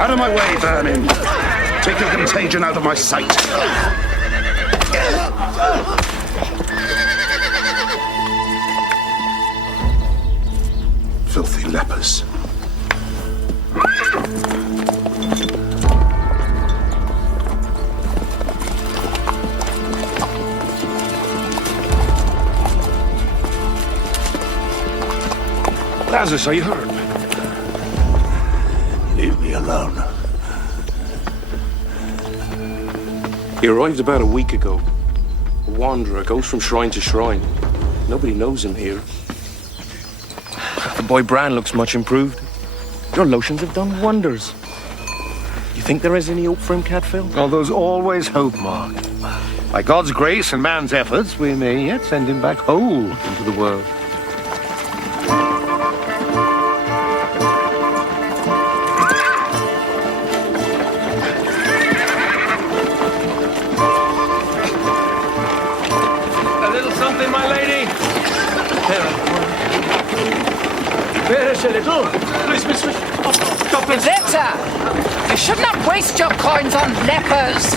Out of my way, vermin! Take your contagion out of my sight! Filthy lepers. Lazarus, are you hurt? Leave me alone. He arrived about a week ago. A wanderer, goes from shrine to shrine. Nobody knows him here. The boy Bran looks much improved. Your lotions have done wonders. You think there is any hope for him, Cadfael? Oh, there's always hope, Mark. By God's grace and man's efforts, we may yet send him back whole into the world. Letter! You should not waste your coins on lepers!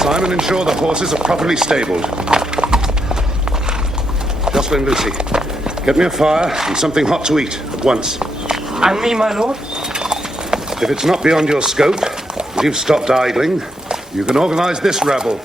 Simon, ensure the horses are properly stabled. Jocelyn, Lucy, get me a fire and something hot to eat at once. And me, my lord? If it's not beyond your scope, and you've stopped idling, you can organize this rabble.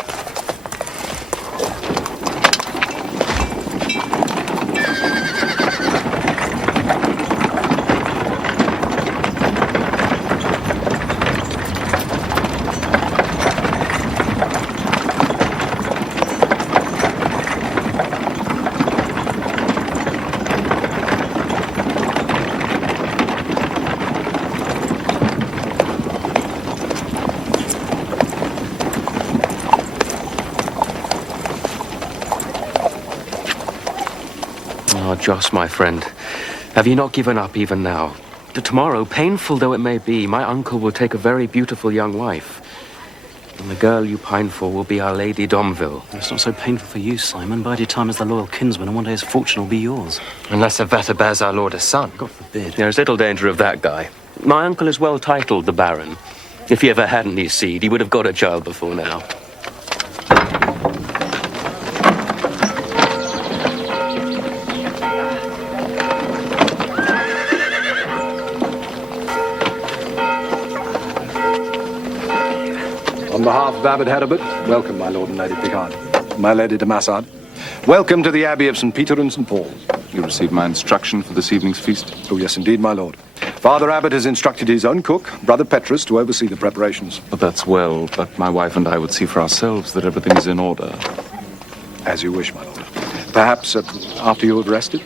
Oh, Joss, my friend, have you not given up even now? Tomorrow, painful though it may be, my uncle will take a very beautiful young wife. And the girl you pine for will be Our Lady Domville. It's not so painful for you, Simon. Bide your time as the loyal kinsman, and one day his fortune will be yours. Unless Aveta bears our lord a son. God forbid. There's little danger of that guy. My uncle is well titled, the Baron. If he ever had any seed, he would have got a child before now. On behalf of Abbot Heribert, welcome, my lord and lady Picard. My lady de Massard, welcome to the Abbey of St. Peter and St. Paul. You received my instruction for this evening's feast? Oh, yes, indeed, my lord. Father Abbot has instructed his own cook, Brother Petrus, to oversee the preparations. But that's well, but my wife and I would see for ourselves that everything is in order. As you wish, my lord. Perhaps after you have rested?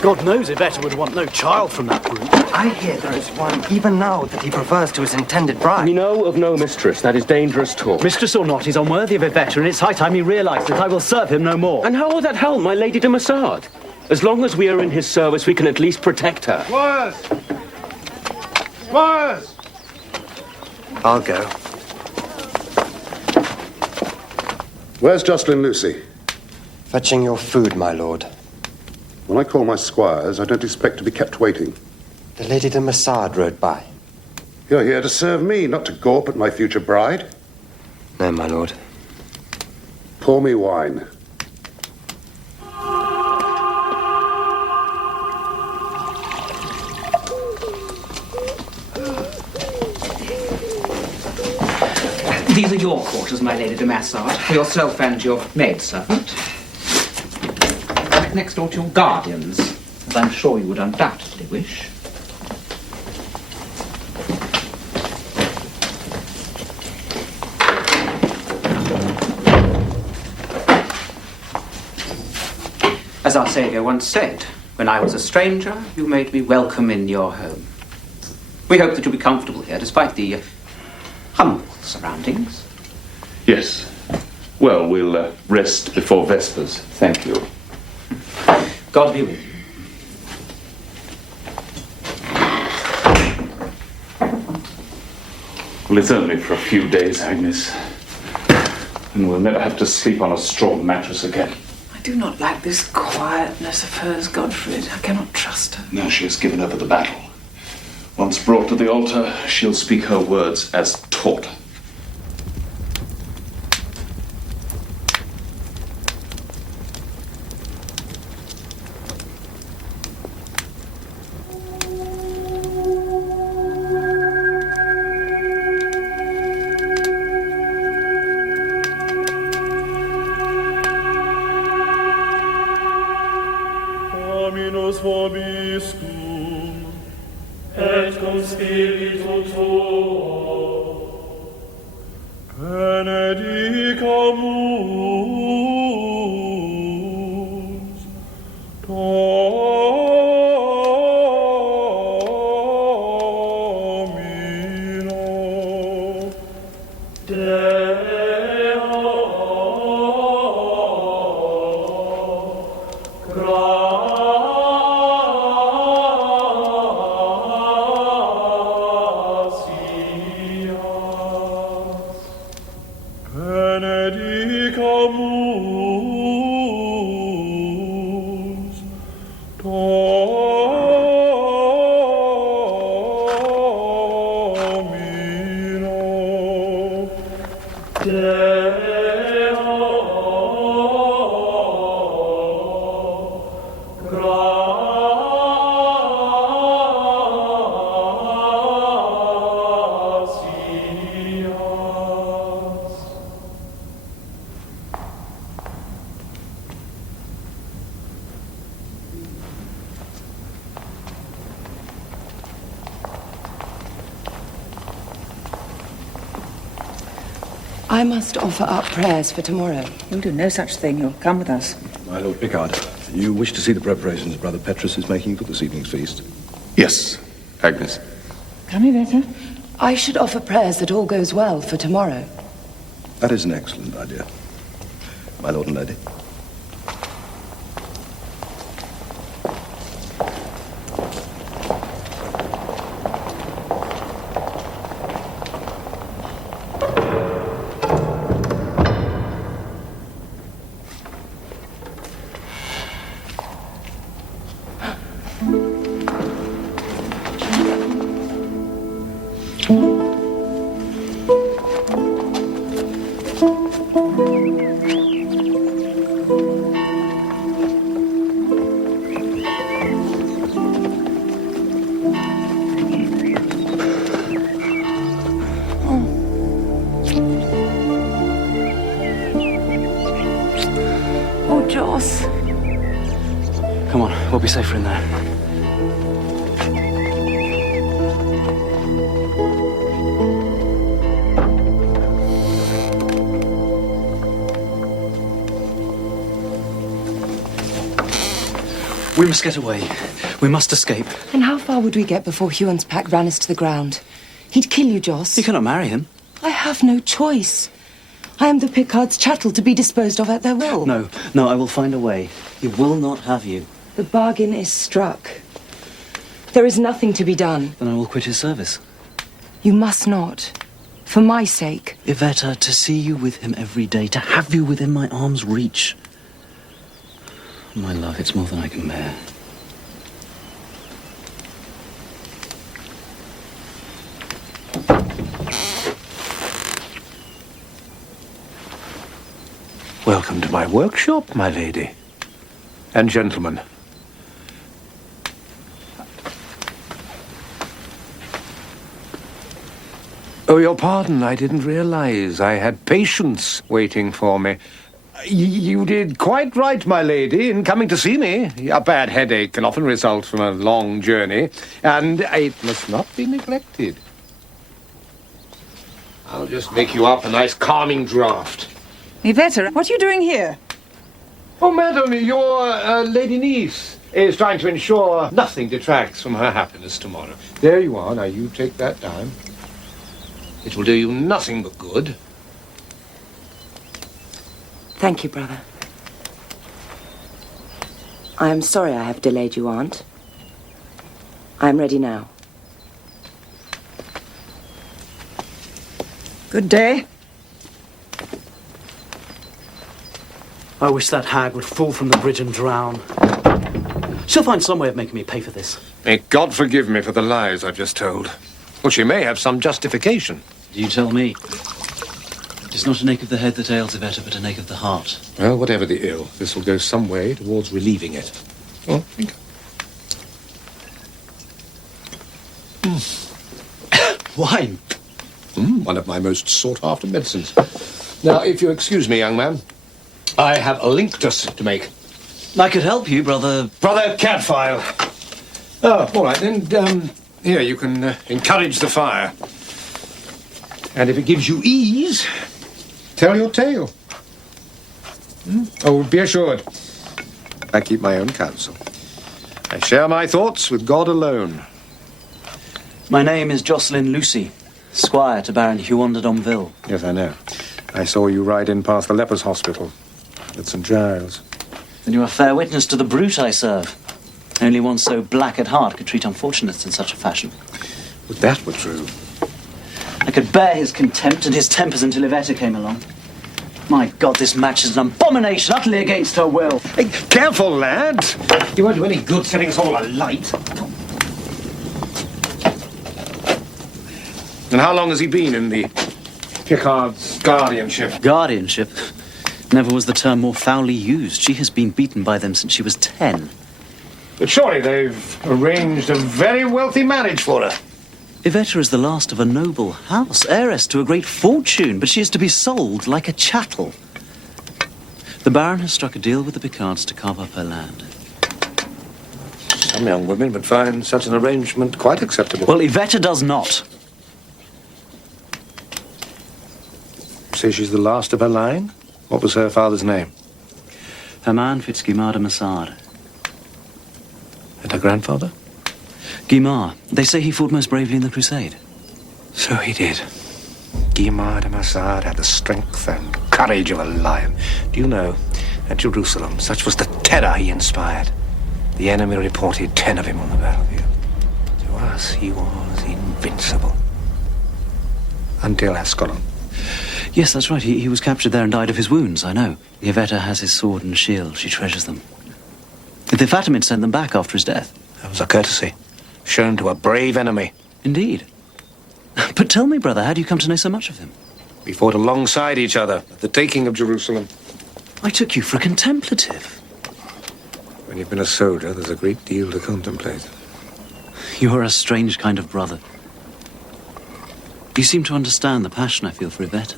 God knows Aveta would want no child from that group. I hear there is one, even now, that he prefers to his intended bride. We know of no mistress. That is dangerous talk. Mistress or not, he's unworthy of Aveta, and it's high time he realized that I will serve him no more. And how will that help my Lady de Massard? As long as we are in his service, we can at least protect her. Squires! Squires! I'll go. Where's Jocelyn, Lucy? Fetching your food, my lord. When I call my squires, I don't expect to be kept waiting. The Lady de Massard rode by. You're here to serve me, not to gawp at my future bride. No, my lord. Pour me wine. These are your quarters, my Lady de Massard, for yourself and your maidservant. Right next door to your guardians, as I'm sure you would undoubtedly wish. As our Saviour once said, when I was a stranger, you made me welcome in your home. We hope that you'll be comfortable here, despite the humble surroundings. Yes. Well, we'll rest before Vespers. Thank you. God be with you. Well, it's only for a few days, Agnes. And we'll never have to sleep on a straw mattress again. I do not like this quietness of hers, Godfred. I cannot trust her. Now she has given over the battle. Once brought to the altar, she'll speak her words as taught. Dominus vobiscum, et cum spiritu tuo, benedicamus, Domino, benedicamus, Domino, I must offer up prayers for tomorrow. You'll do no such thing. You'll come with us. My Lord Picard, you wish to see the preparations Brother Petrus is making for this evening's feast? Yes, Agnes. Come here, better. I should offer prayers that all goes well for tomorrow. That is an excellent idea. My Lord and Lady. Oh, Joss. Come on, we'll be safer in there. We must get away. We must escape. And how far would we get before Huon's pack ran us to the ground? He'd kill you, Joss. You cannot marry him. I have no choice. I am the Picard's chattel to be disposed of at their will. No, I will find a way. He will not have you. The bargain is struck. There is nothing to be done. Then I will quit his service. You must not. For my sake. Iveta, to see you with him every day, to have you within my arm's reach. My love, it's more than I can bear. Welcome to my workshop, my lady. And gentlemen. Oh, your pardon. I didn't realize I had patients waiting for me. You did quite right, my lady, in coming to see me. A bad headache can often result from a long journey, and it must not be neglected. I'll just make you up a nice calming draught. Yvette, what are you doing here? Oh, madam, your lady niece is trying to ensure nothing detracts from her happiness tomorrow. There you are. Now, you take that down. It will do you nothing but good. Thank you, brother. I am sorry I have delayed you, Aunt. I am ready now. Good day. I wish that hag would fall from the bridge and drown. She'll find some way of making me pay for this. May God forgive me for the lies I've just told. Well, she may have some justification. You tell me. It is not an ache of the head that ails Yvette, but an ache of the heart. Well, whatever the ill, this will go some way towards relieving it. Oh, think. Wine. One of my most sought-after medicines. Now, if you excuse me, young man, I have a linctus to make. I could help you, brother. Brother Cadfael. Oh, all right, then, here, you can encourage the fire. And if it gives you ease, tell your tale. Oh, be assured, I keep my own counsel. I share my thoughts with God alone. My name is Jocelyn Lucy, squire to Baron Huon de Domville. Yes, I know. I saw you ride in past the lepers' hospital at St Giles. Then you are fair witness to the brute I serve. Only one so black at heart could treat unfortunates in such a fashion. Would that were true. I could bear his contempt and his tempers until Yvette came along. My God, this match is an abomination, utterly against her will. Hey, careful, lad. You won't do any good setting us all alight. And how long has he been in the Picard's guardianship? Guardianship? Never was the term more foully used. She has been beaten by them since she was 10. But surely they've arranged a very wealthy marriage for her. Yvette is the last of a noble house, heiress to a great fortune, but she is to be sold like a chattel. The Baron has struck a deal with the Picards to carve up her land. Some young women would find such an arrangement quite acceptable. Well, Yvette does not. Say she's the last of her line? What was her father's name? Her man, Fitzguimard de Massard. And her grandfather? Guimard. They say he fought most bravely in the Crusade. So he did. Guimard de Massard had the strength and courage of a lion. Do you know, at Jerusalem, such was the terror he inspired. The enemy reported 10 of him on the battlefield. To us, he was invincible. Until Ascalon. Yes, that's right. He was captured there and died of his wounds, I know. Yvette has his sword and shield. She treasures them. The Fatimids sent them back after his death. That was a courtesy, shown to a brave enemy. Indeed. But tell me, brother, how do you come to know so much of him? We fought alongside each other at the taking of Jerusalem. I took you for a contemplative. When you've been a soldier, there's a great deal to contemplate. You are a strange kind of brother. You seem to understand the passion I feel for Yvette.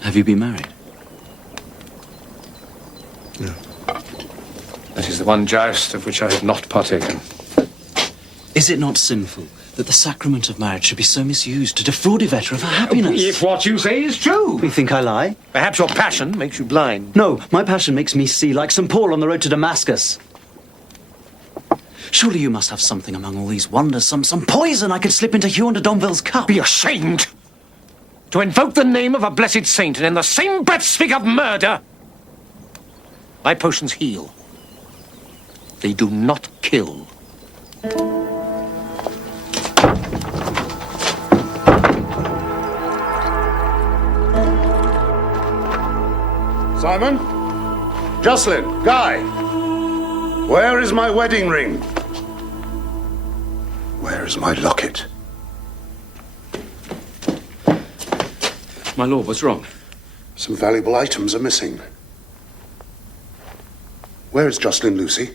Have you been married? No. That is the one joust of which I have not partaken. Is it not sinful that the sacrament of marriage should be so misused to defraud Yvette of her happiness? If what you say is true. You think I lie? Perhaps your passion makes you blind. No, my passion makes me see like St. Paul on the road to Damascus. Surely you must have something among all these wonders, some poison I could slip into Huon de Domville's cup. Be ashamed to invoke the name of a blessed saint and in the same breath speak of murder. My potions heal. They do not kill. Simon? Jocelyn? Guy? Where is my wedding ring? Where is my locket? My lord, what's wrong? Some valuable items are missing. Where is Jocelyn Lucy?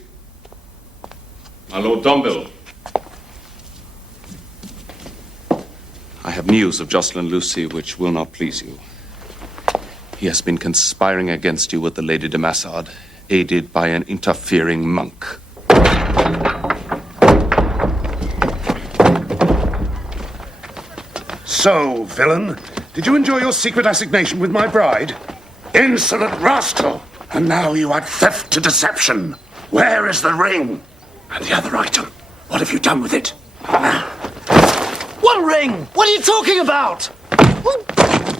My Lord Domville. I have news of Jocelyn Lucy which will not please you. He has been conspiring against you with the Lady de Massard, aided by an interfering monk. So, villain, did you enjoy your secret assignation with my bride? Insolent rascal! And now you add theft to deception. Where is the ring? And the other item? What have you done with it? What ring? What are you talking about?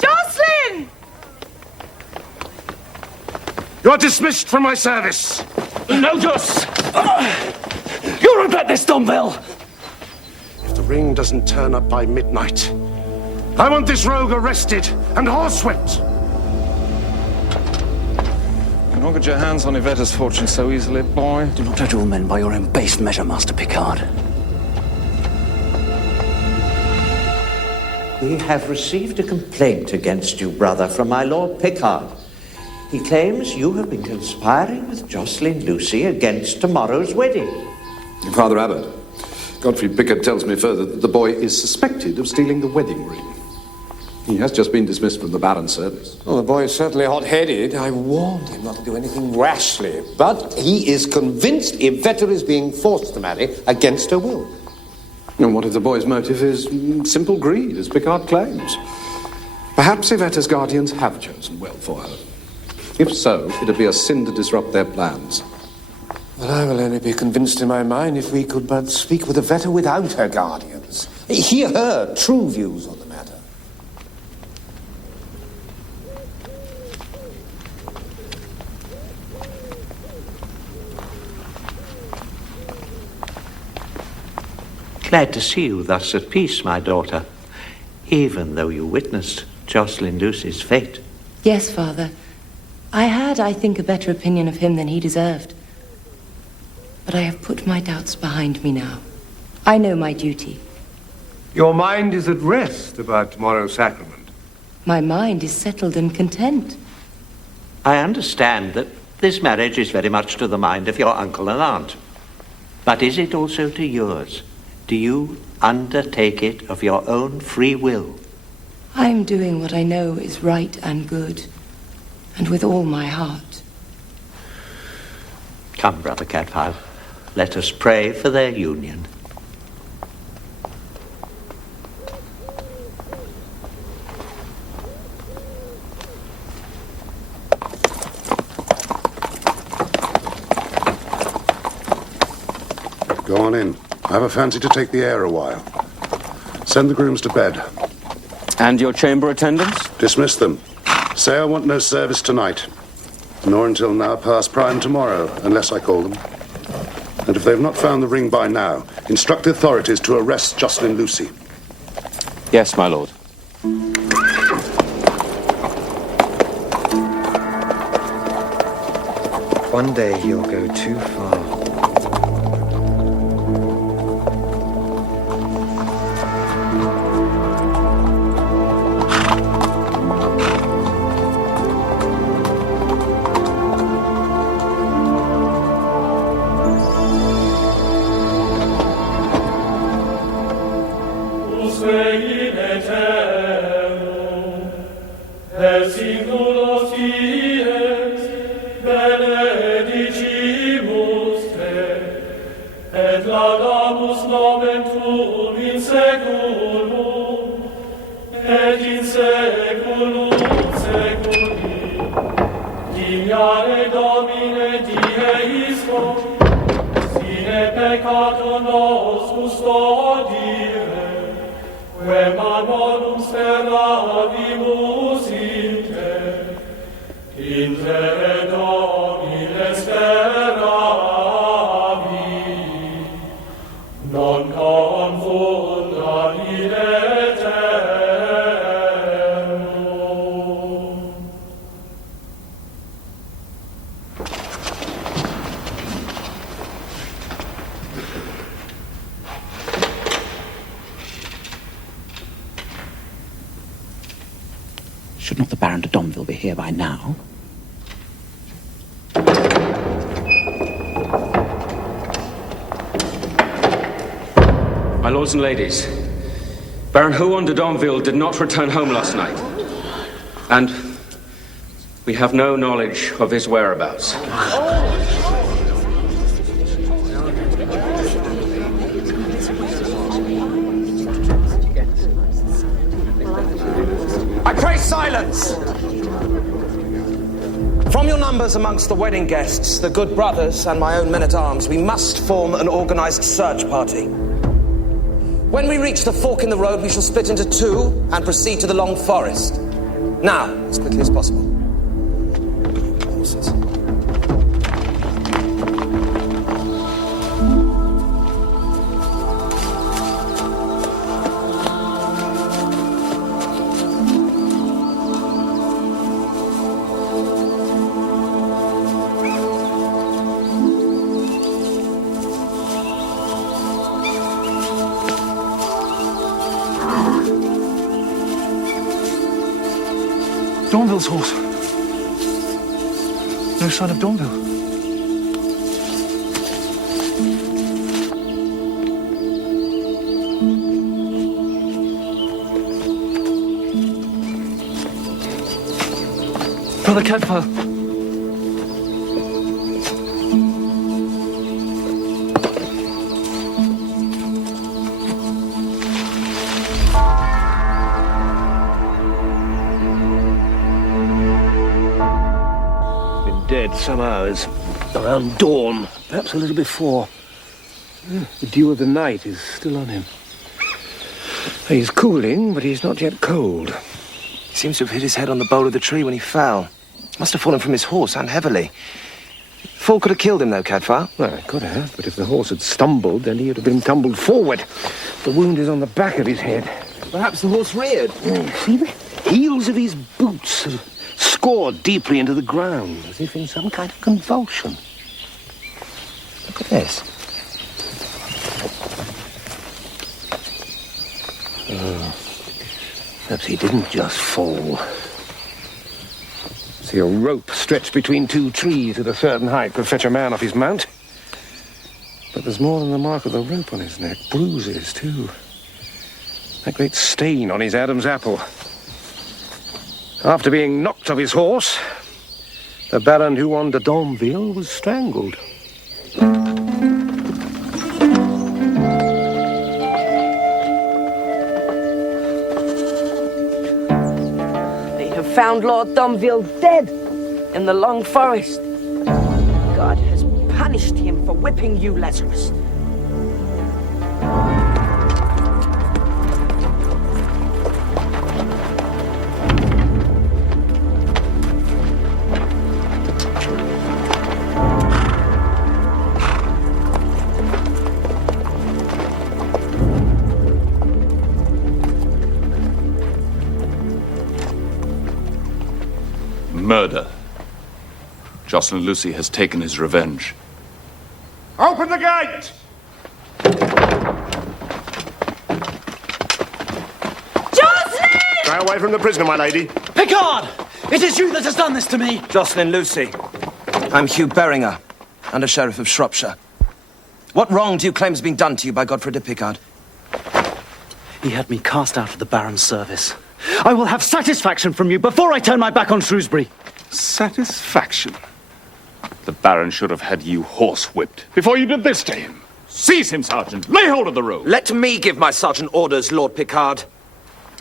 Jocelyn! You are dismissed from my service. Notice! You'll regret this, Domville! If the ring doesn't turn up by midnight, I want this rogue arrested and horsewhipped. You don't get your hands on Yvette's fortune so easily, boy. Do not judge all men by your own base measure, Master Picard. We have received a complaint against you, brother, from my Lord Picard. He claims you have been conspiring with Jocelyn Lucy against tomorrow's wedding. Father Abbot, Godfrey Picard tells me further that the boy is suspected of stealing the wedding ring. He has just been dismissed from the Baron's service. Well, the boy is certainly hot-headed. I warned him not to do anything rashly. But he is convinced Yvette is being forced to marry against her will. And what if the boy's motive is simple greed, as Picard claims? Perhaps Yvette's guardians have chosen well for her. If so, it'd be a sin to disrupt their plans. Well, I will only be convinced in my mind if we could but speak with Yvette without her guardians. Hear her true views on the matter. Glad to see you thus at peace, my daughter, even though you witnessed Jocelyn Lucy's fate. Yes, Father. I had, I think, a better opinion of him than he deserved. But I have put my doubts behind me now. I know my duty. Your mind is at rest about tomorrow's sacrament. My mind is settled and content. I understand that this marriage is very much to the mind of your uncle and aunt. But is it also to yours? Do you undertake it of your own free will? I am doing what I know is right and good, and with all my heart. Come, Brother Cadfael, let us pray for their union. Go on in. I have a fancy to take the air a while. Send the grooms to bed. And your chamber attendants? Dismiss them. Say I want no service tonight, nor until now past prime tomorrow, unless I call them. And if they've not found the ring by now, instruct the authorities to arrest Jocelyn Lucy. Yes, my lord. One day you'll go too far. Should not the Baron de Domville be here by now? My lords and ladies, Baron Huon de Domville did not return home last night. And we have no knowledge of his whereabouts. I pray silence! From your numbers amongst the wedding guests, the good brothers and my own men-at-arms, we must form an organized search party. When we reach the fork in the road, we shall split into two and proceed to the Long Forest. Now, as quickly as possible. Horses. Domville's horse. No sign of Domville. Brother Cadfael. Dead some hours, around dawn, perhaps a little before. The dew of the night is still on him. He's cooling, but he's not yet cold. He seems to have hit his head on the bole of the tree when he fell. Must have fallen from his horse, and heavily. Fall could have killed him, though, Cadfael. Well, it could have, but if the horse had stumbled, then he would have been tumbled forward. The wound is on the back of his head. Perhaps the horse reared. See the heels of his boots have scored deeply into the ground, as if in some kind of convulsion. Look at this. Oh, perhaps he didn't just fall. See, a rope stretched between two trees at a certain height could fetch a man off his mount. But there's more than the mark of the rope on his neck. Bruises, too. That great stain on his Adam's apple. After being knocked off his horse, the Baron Huon de Domville was strangled. They have found Lord Domville dead in the Long Forest. God has punished him for whipping you, Lazarus. Murder. Jocelyn Lucy has taken his revenge. Open the gate! Jocelyn! Stay away from the prisoner, my lady. Picard! It is you that has done this to me! Jocelyn Lucy. I'm Hugh Beringer, Under Sheriff of Shropshire. What wrong do you claim has been done to you by Godfrey de Picard? He had me cast out of the Baron's service. I will have satisfaction from you before I turn my back on Shrewsbury. Satisfaction? The Baron should have had you horsewhipped before you did this to him. Seize him, Sergeant. Lay hold of the rope. Let me give my sergeant orders, Lord Picard.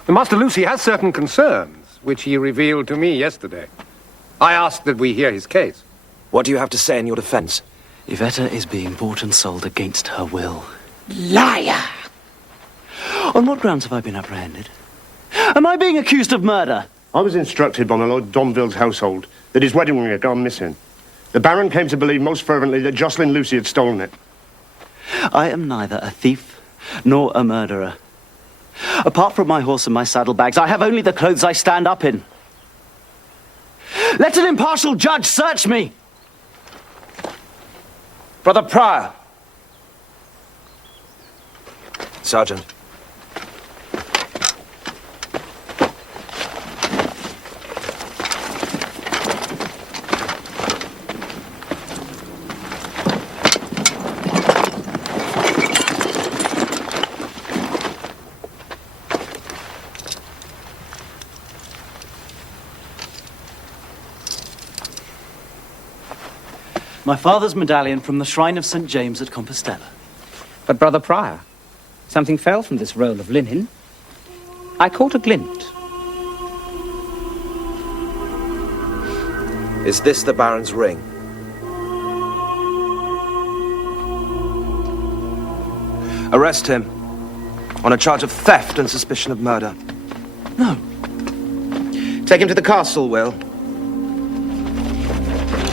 Master Lucy has certain concerns, which he revealed to me yesterday. I asked that we hear his case. What do you have to say in your defense? Yvetta is being bought and sold against her will. Liar! On what grounds have I been apprehended? Am I being accused of murder? I was instructed by my Lord Domville's household that his wedding ring had gone missing. The Baron came to believe most fervently that Jocelyn Lucy had stolen it. I am neither a thief nor a murderer. Apart from my horse and my saddlebags, I have only the clothes I stand up in. Let an impartial judge search me! Brother Prior. Sergeant. My father's medallion from the shrine of St. James at Compostela. But, Brother Prior, something fell from this roll of linen. I caught a glint. Is this the Baron's ring? Arrest him on a charge of theft and suspicion of murder. No. Take him to the castle, Will.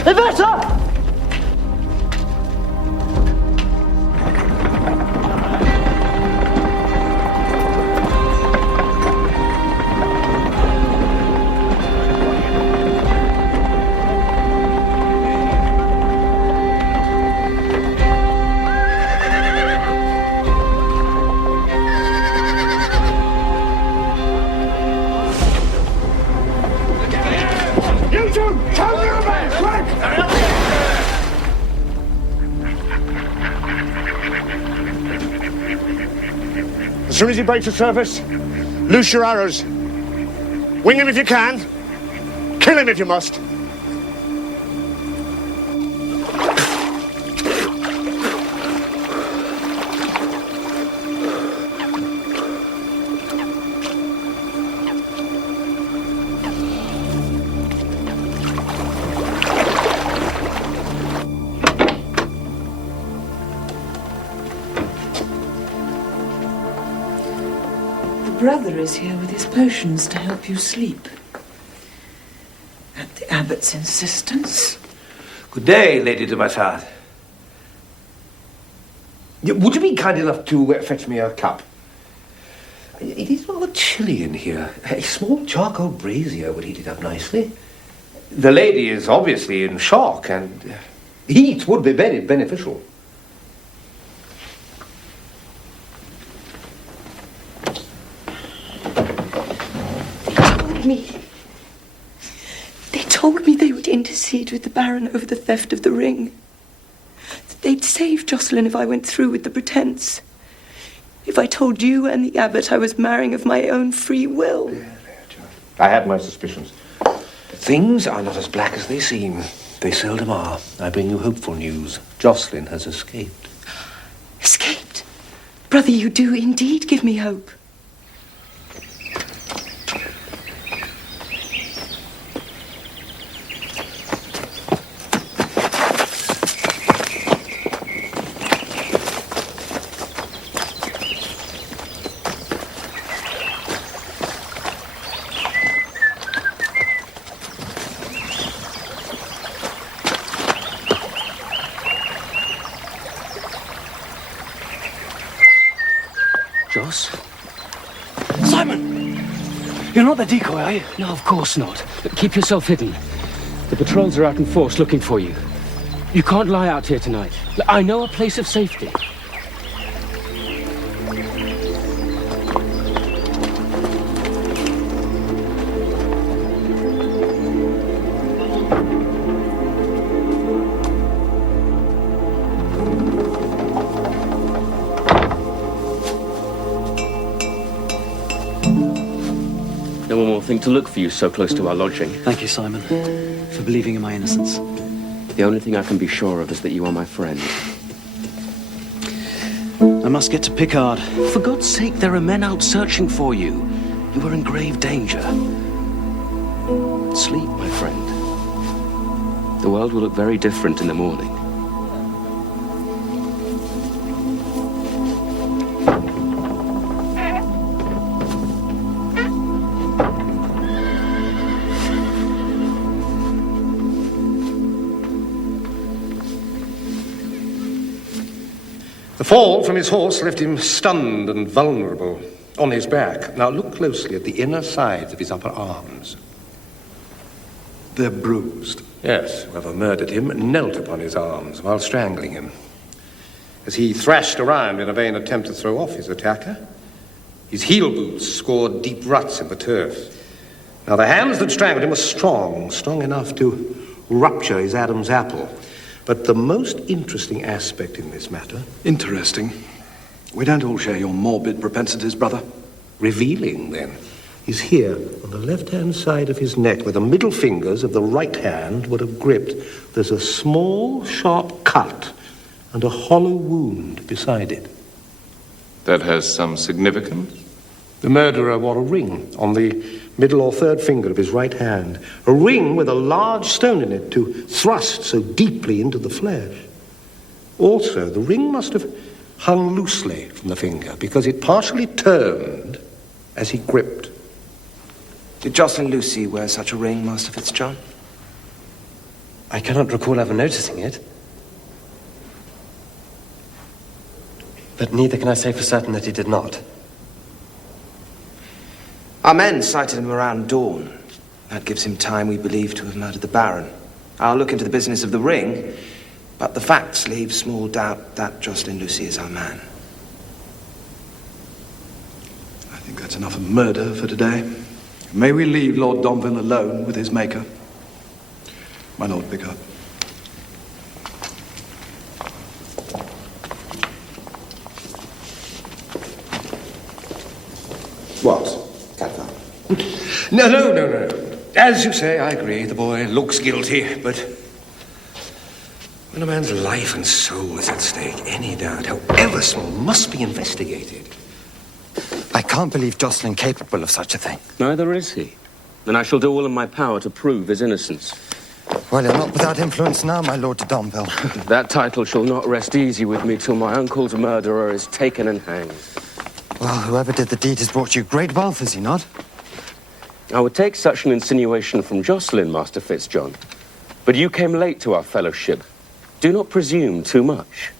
Iveta! As soon as he breaks the surface, loose your arrows. Wing him if you can. Kill him if you must. Brother is here with his potions to help you sleep. At the abbot's insistence. Good day, Lady de Massard. Would you be kind enough to fetch me a cup? It is rather chilly in here. A small charcoal brazier would heat it up nicely. The lady is obviously in shock, and heat would be very beneficial. They told me they would intercede with the Baron over the theft of the ring. That they'd save Jocelyn if I went through with the pretense. If I told you and the abbot I was marrying of my own free will. I had my suspicions. But things are not as black as they seem. They seldom are. I bring you hopeful news. Jocelyn has escaped. Escaped? Brother, you do indeed give me hope. Joss? Simon! You're not the decoy, are you? No, of course not. But keep yourself hidden. The patrols are out in force looking for you. You can't lie out here tonight. I know a place of safety. No one will think to look for you so close to our lodging. Thank you, Simon, for believing in my innocence. The only thing I can be sure of is that you are my friend. I must get to Picard. For God's sake, there are men out searching for you. You are in grave danger. Sleep, my friend. The world will look very different in the morning. The fall from his horse left him stunned and vulnerable on his back. Now look closely at the inner sides of his upper arms. They're bruised. Yes, whoever murdered him knelt upon his arms while strangling him. As he thrashed around in a vain attempt to throw off his attacker, his heel boots scored deep ruts in the turf. Now the hands that strangled him were strong enough to rupture his Adam's apple. But the most interesting aspect in this matter... Interesting? We don't all share your morbid propensities, brother. Revealing, then. is here, on the left-hand side of his neck, where the middle fingers of the right hand would have gripped. There's a small, sharp cut and a hollow wound beside it. That has some significance? The murderer wore a ring on the middle or third finger of his right hand, a ring with a large stone in it to thrust so deeply into the flesh. Also, the ring must have hung loosely from the finger because it partially turned as he gripped. Did Jocelyn Lucy wear such a ring, Master Fitzjohn? I cannot recall ever noticing it. But neither can I say for certain that he did not. Our men sighted him around dawn. That gives him time, we believe, to have murdered the Baron. I'll look into the business of the ring, but the facts leave small doubt that Jocelyn Lucy is our man. I think that's enough of murder for today. May we leave Lord Domville alone with his maker? My Lord Bickhart. What, Cadfael? No. As you say, I agree. The boy looks guilty, but when a man's life and soul is at stake, any doubt, however small, must be investigated. I can't believe Jocelyn capable of such a thing. Neither is he. And I shall do all in my power to prove his innocence. Well, you're not without influence now, my lord de Domville. That title shall not rest easy with me till my uncle's murderer is taken and hanged. Well, whoever did the deed has brought you great wealth, has he not? I would take such an insinuation from Jocelyn, Master Fitzjohn. But you came late to our fellowship. Do not presume too much.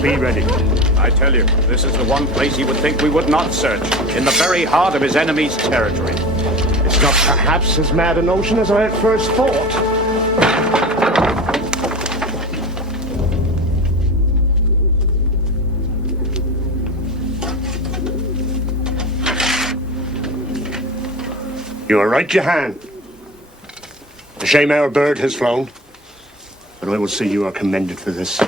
Be ready. I tell you, this is the one place he would think we would not search, in the very heart of his enemy's territory. It's not perhaps as mad a notion as I at first thought. You are right, Johann. A shame our bird has flown, but I will see you are commended for this.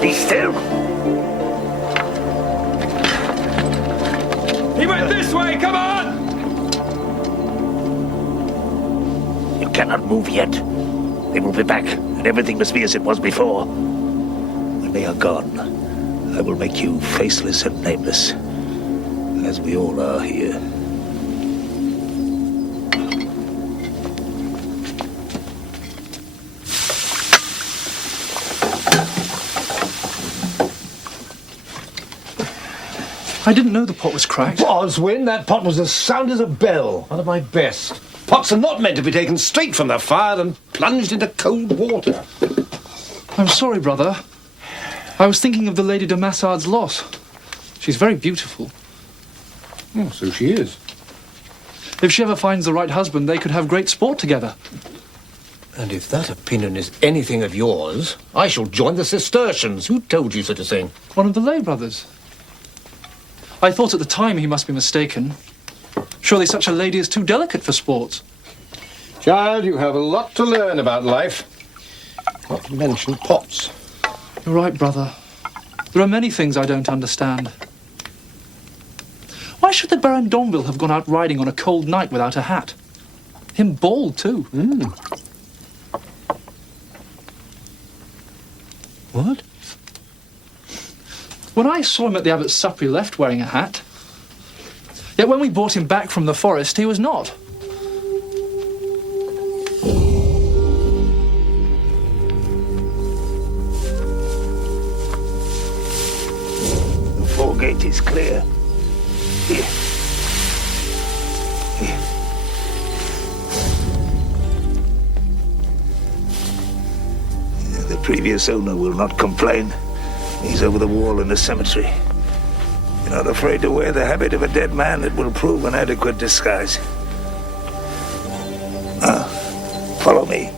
Be still. He went this way, come on! You cannot move yet. They will be back, and everything must be as it was before. When they are gone, I will make you faceless and nameless, as we all are here. I didn't know the pot was cracked. Boswin, that pot was as sound as a bell. One of my best. Pots are not meant to be taken straight from the fire and plunged into cold water. I'm sorry, brother. I was thinking of the Lady de Massard's loss. She's very beautiful. Oh, so she is. If she ever finds the right husband, they could have great sport together. And if that opinion is anything of yours, I shall join the Cistercians. Who told you such a thing? One of the lay brothers. I thought at the time he must be mistaken. Surely such a lady is too delicate for sports. Child, you have a lot to learn about life. Not to mention pots. You're right, brother. There are many things I don't understand. Why should the Baron Domville have gone out riding on a cold night without a hat? Him bald, too. What? When I saw him at the abbot's supper, he left wearing a hat. Yet when we brought him back from the forest, he was not. The foregate is clear. Here. Here. The previous owner will not complain. He's over the wall in the cemetery. You're not afraid to wear the habit of a dead man. It will prove an adequate disguise. Follow me.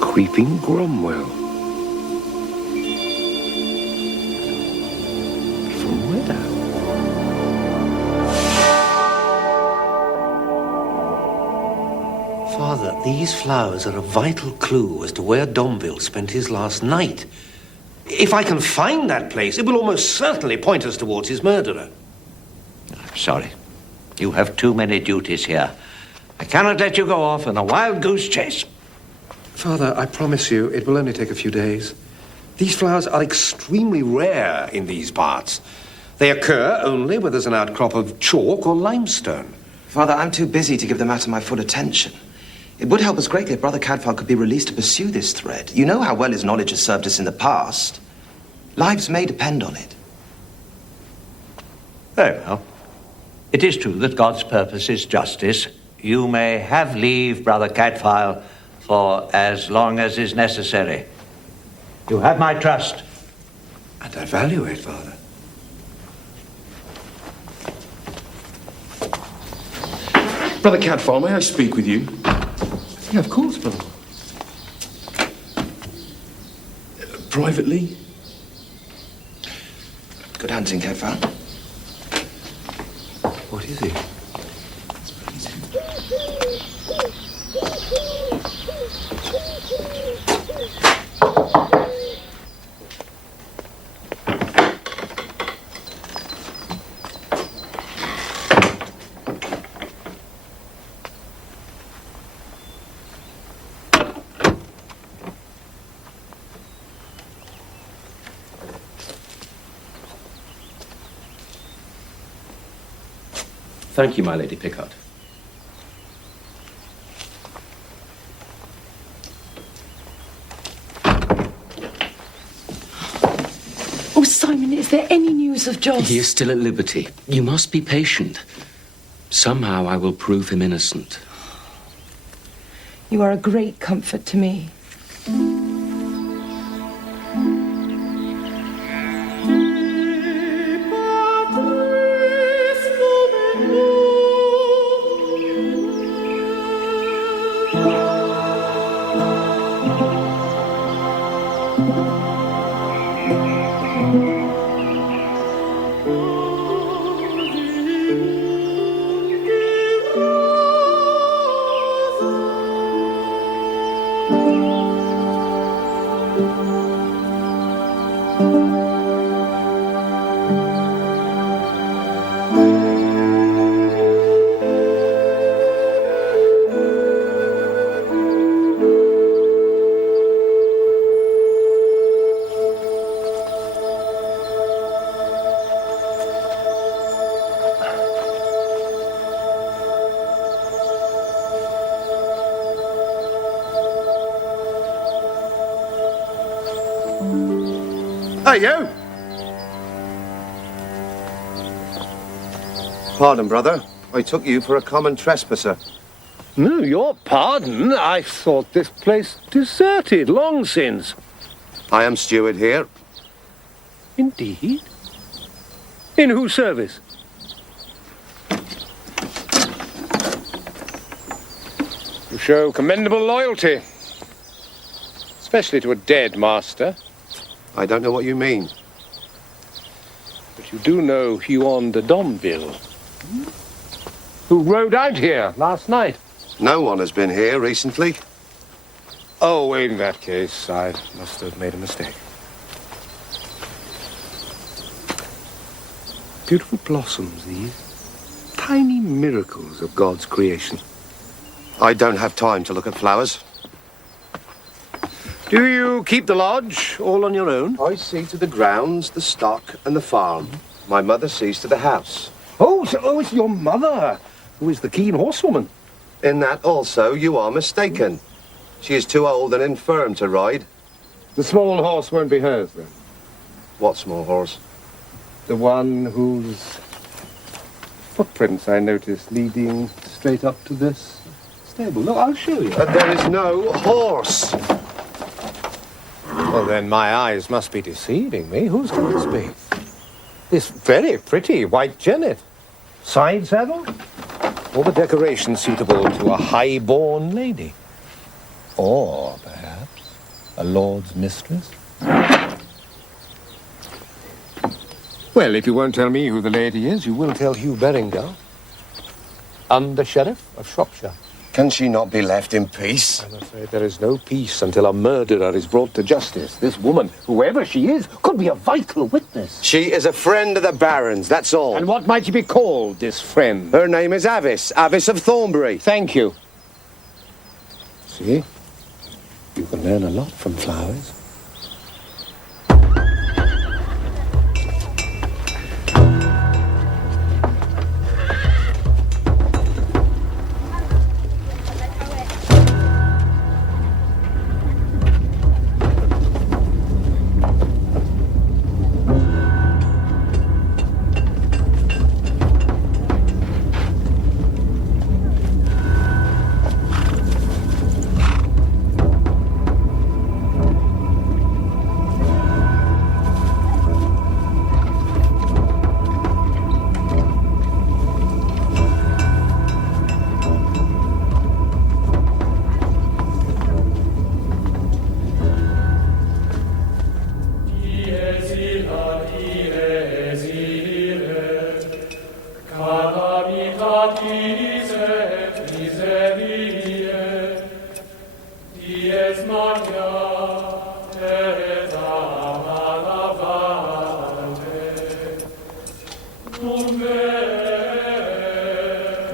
Creeping Cromwell. From where? Father, these flowers are a vital clue as to where Domville spent his last night. If I can find that place, it will almost certainly point us towards his murderer. I'm sorry. You have too many duties here. I cannot let you go off on a wild goose chase. Father, I promise you, it will only take a few days. These flowers are extremely rare in these parts. They occur only where there's an outcrop of chalk or limestone. Father, I'm too busy to give the matter my full attention. It would help us greatly if Brother Cadfael could be released to pursue this thread. You know how well his knowledge has served us in the past. Lives may depend on it. Very well. It is true that God's purpose is justice. You may have leave, Brother Cadfael, for as long as is necessary. You have my trust. And I value it, Father. Brother Cadfael, may I speak with you? Yeah, of course, brother. Privately? Good hunting, Cadfael. What is it? Thank you, my Lady Pickard. Oh, Simon, is there any news of Joss? He is still at liberty. You must be patient. Somehow I will prove him innocent. You are a great comfort to me. Hey, you! Pardon, brother. I took you for a common trespasser. No, your pardon. I thought this place deserted long since. I am steward here. Indeed? In whose service? You show commendable loyalty. Especially to a dead master. I don't know what you mean. But you do know Huon de Domville, who rode out here last night. No one has been here recently. Oh, in that case, I must have made a mistake. Beautiful blossoms, these. Tiny miracles of God's creation. I don't have time to look at flowers. Do you keep the lodge all on your own? I see to the grounds, the stock, and the farm. My mother sees to the house. Oh, it's your mother, who is the keen horsewoman. In that also you are mistaken. She is too old and infirm to ride. The small horse won't be hers, then? What small horse? The one whose footprints I noticed leading straight up to this stable. Look, I'll show you. There is no horse. Well, then my eyes must be deceiving me. Whose can this be? This very pretty white jennet. Side saddle? Or the decoration suitable to a high-born lady? Or, perhaps, a lord's mistress? Well, if you won't tell me who the lady is, you will tell Hugh Berengar, Under-Sheriff of Shropshire. Can she not be left in peace? I'm afraid there is no peace until a murderer is brought to justice. This woman, whoever she is, could be a vital witness. She is a friend of the Baron's, that's all. And what might she be called, this friend? Her name is Avis, Avis of Thornbury. Thank you. See? You can learn a lot from flowers.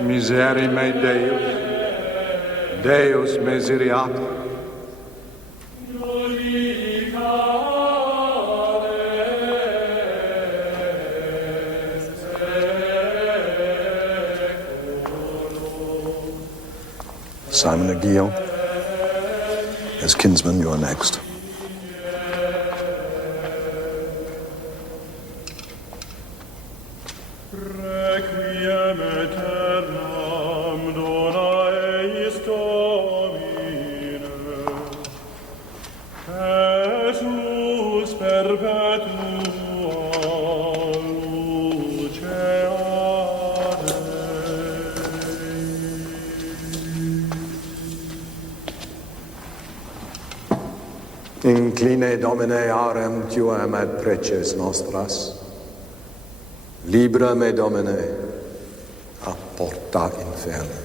Miseri me Deus, Deus miseriator. Simon of Guillaume, as kinsman, you are next. Incline Domine arem tuam ad preces nostras. Libra me Domine a porta inferna.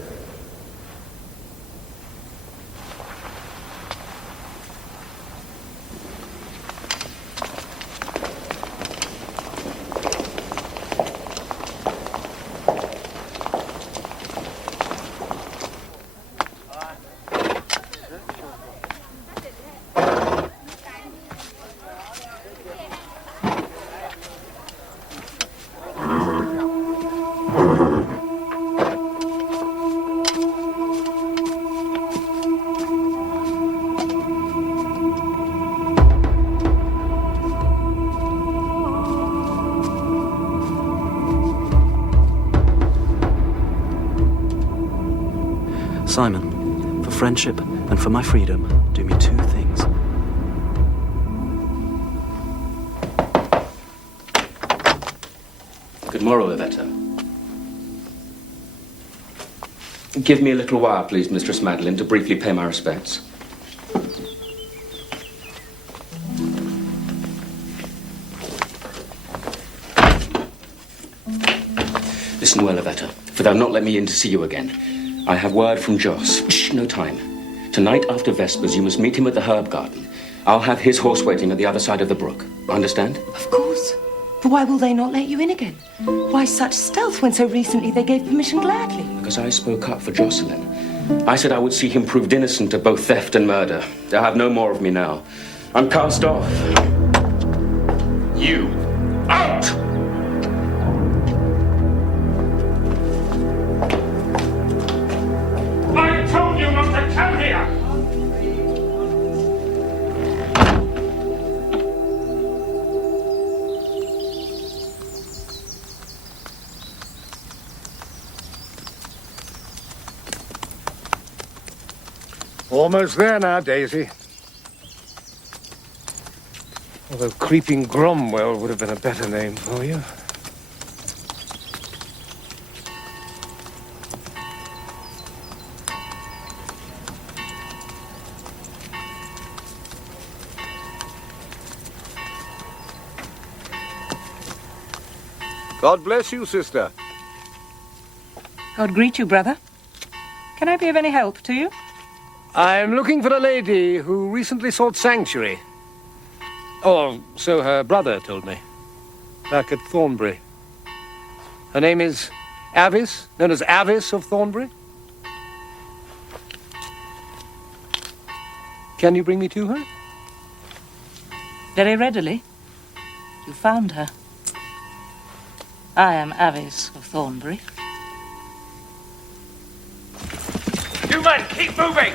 Simon, for friendship and for my freedom, do me two things. Good morrow, Yvetta. Give me a little while, please, Mistress Madeline, to briefly pay my respects. Listen well, Yvetta, for they'll not let me in to see you again. I have word from Joss. Shh, no time. Tonight after Vespers, you must meet him at the herb garden. I'll have his horse waiting at the other side of the brook. Understand? Of course. But why will they not let you in again? Why such stealth when so recently they gave permission gladly? Because I spoke up for Jocelyn. I said I would see him proved innocent of both theft and murder. They'll have no more of me now. I'm cast off. You, out! I told you not to come here! Almost there now, Daisy. Although Creeping Gromwell would have been a better name for you. God bless you, sister. God greet you, brother. Can I be of any help to you? I'm looking for a lady who recently sought sanctuary. Or so her brother told me. Back at Thornbury. Her name is Avis, known as Avis of Thornbury. Can you bring me to her? Very readily. You found her. I am Avis of Thornbury. You men, keep moving!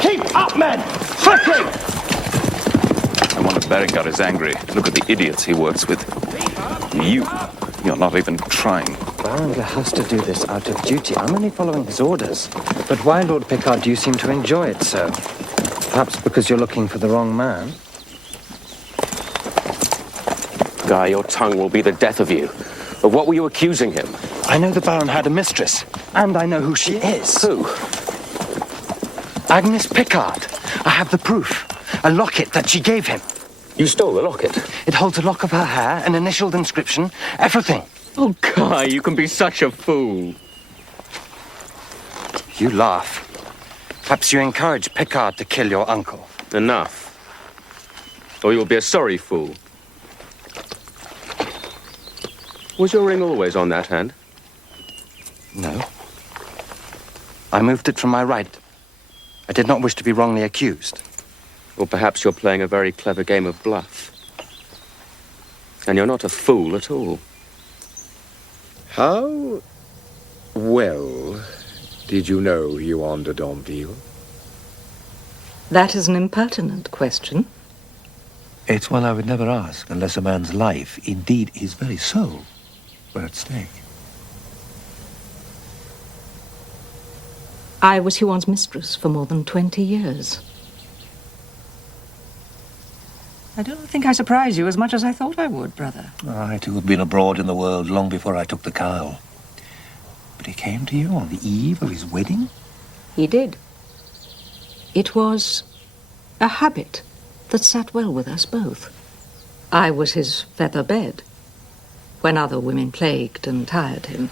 Keep up, men! Quickly! I wonder if Berengard is angry. Look at the idiots he works with. You're not even trying. Berenger has to do this out of duty. I'm only following his orders. But why, Lord Picard, do you seem to enjoy it so? Perhaps because you're looking for the wrong man? Guy, your tongue will be the death of you. Of what were you accusing him? I know the Baron had a mistress, and I know who she is. Who? Agnes Picard. I have the proof. A locket that she gave him. You stole the locket? It holds a lock of her hair, an initialed inscription, everything. Oh, Guy, you can be such a fool. You laugh. Perhaps you encourage Picard to kill your uncle. Enough. Or you'll be a sorry fool. Was your ring always on that hand? No. I moved it from my right. I did not wish to be wrongly accused. Or perhaps you're playing a very clever game of bluff. And you're not a fool at all. How well did you know he wandered Domville? That is an impertinent question. It's one I would never ask unless a man's life, indeed his very soul, were at stake. I was Huon's mistress for more than 20 years. I don't think I surprise you as much as I thought I would, brother. I, too, have been abroad in the world long before I took the cowl. But he came to you on the eve of his wedding? He did. It was a habit that sat well with us both. I was his feather bed when other women plagued and tired him.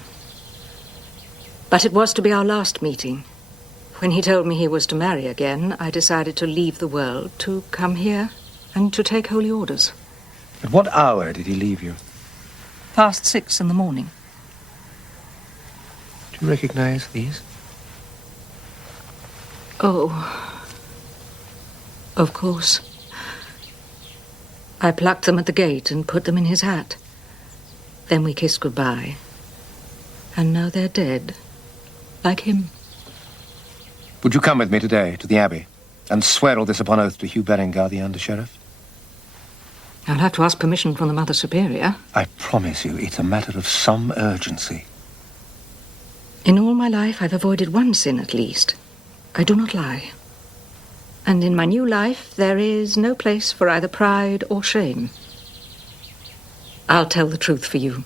But it was to be our last meeting. When he told me he was to marry again, I decided to leave the world, to come here and to take holy orders. At what hour did he leave you? Past 6 in the morning. Do you recognize these? Oh, of course. I plucked them at the gate and put them in his hat. Then we kissed goodbye. And now they're dead, like him. Would you come with me today to the Abbey and swear all this upon oath to Hugh Berengar, the Under-Sheriff? I'll have to ask permission from the Mother Superior. I promise you, it's a matter of some urgency. In all my life, I've avoided one sin at least. I do not lie. And in my new life, there is no place for either pride or shame. I'll tell the truth for you.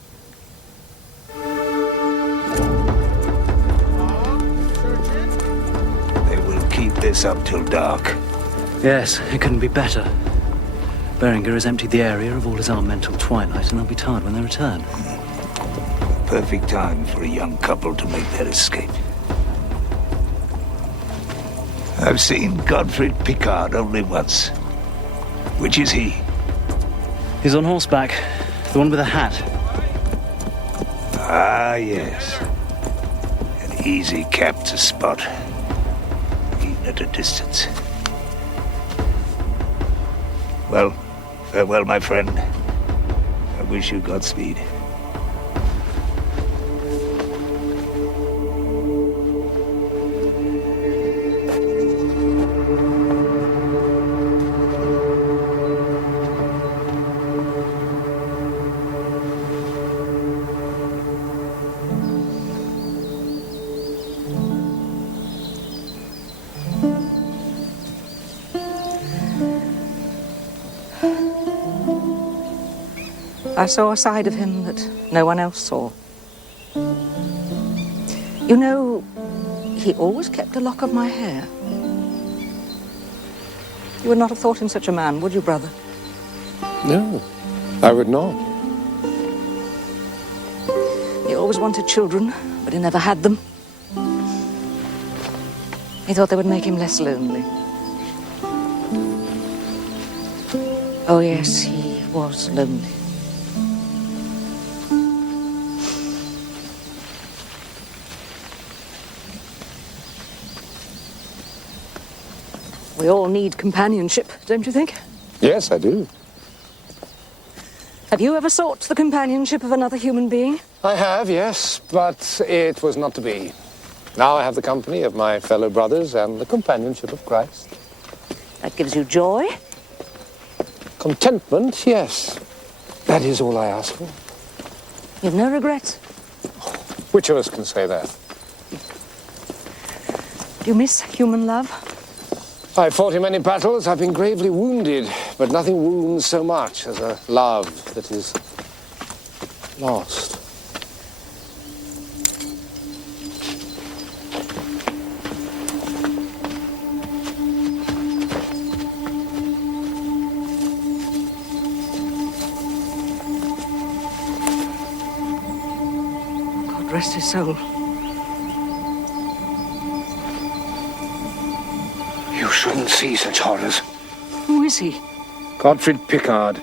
They will keep this up till dark. Yes, it couldn't be better. Berengar has emptied the area of all his elemental twilight, and they'll be tired when they return. Perfect time for a young couple to make their escape. I've seen Godfrey Picard only once. Which is he? He's on horseback, the one with the hat. Ah, yes. An easy cap to spot, even at a distance. Well, farewell, my friend. I wish you Godspeed. I saw a side of him that no one else saw. You know, he always kept a lock of my hair. You would not have thought him such a man, would you, brother? No, I would not. He always wanted children, but he never had them. He thought they would make him less lonely. Oh, yes, he was lonely. We all need companionship, don't you think? Yes, I do. Have you ever sought the companionship of another human being? I have, yes, but it was not to be. Now I have the company of my fellow brothers and the companionship of Christ. That gives you joy? Contentment, yes. That is all I ask for. You've no regrets? Which of us can say that? Do you miss human love? I've fought in many battles, I've been gravely wounded, but nothing wounds so much as a love that is lost. God rest his soul. You shouldn't see such horrors. Who is he? Godfrey Picard.